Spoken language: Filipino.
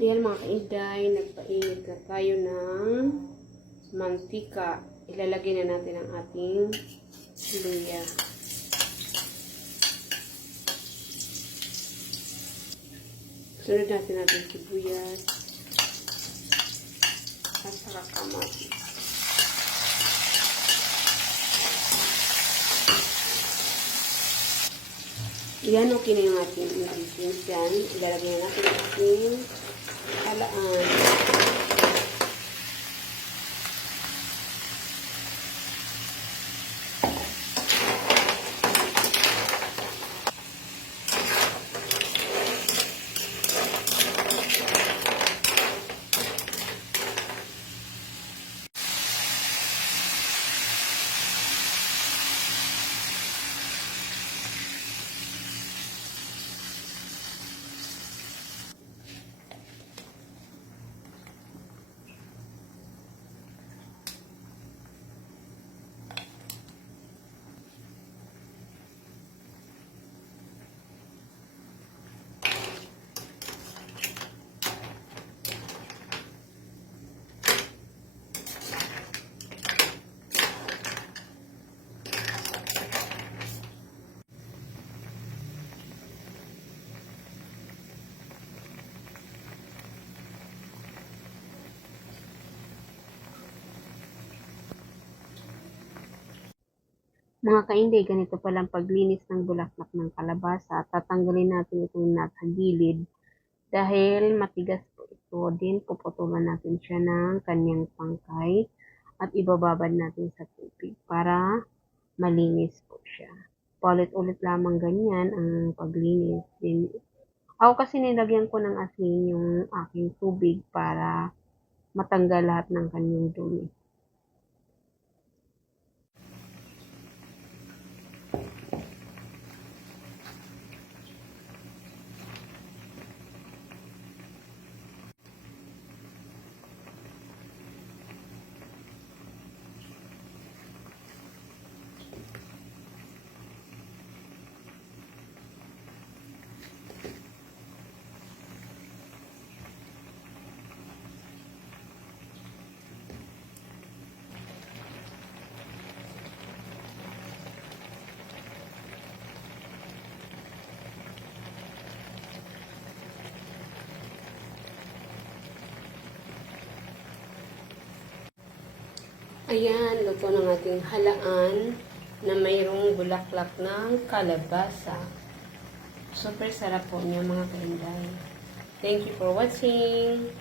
Ayan mga kainday, nagpainit na tayo ng mantika. Ilalagay na natin ang ating luya. Sunod natin natin sibuyas at saka kamatis. Yan, okay na yung ating ingredients yan. Ilalagay na natin ang ating halaan. Mga kainday, ganito palang paglinis ng bulaklak ng kalabasa. Tatanggalin natin itong nasa gilid dahil matigas po ito. Din puputulan natin siya ng kanyang pangkay at ibababad natin sa tubig para malinis po siya. Paulit-ulit lamang ganyan ang paglinis. Din, ako kasi nilagyan ko ng asin yung aking tubig para matanggal lahat ng kanyang dumi. Ayan, luto ng ating halaan na mayroong bulaklak ng kalabasa. Super sarap po niya mga kainday. Thank you for watching.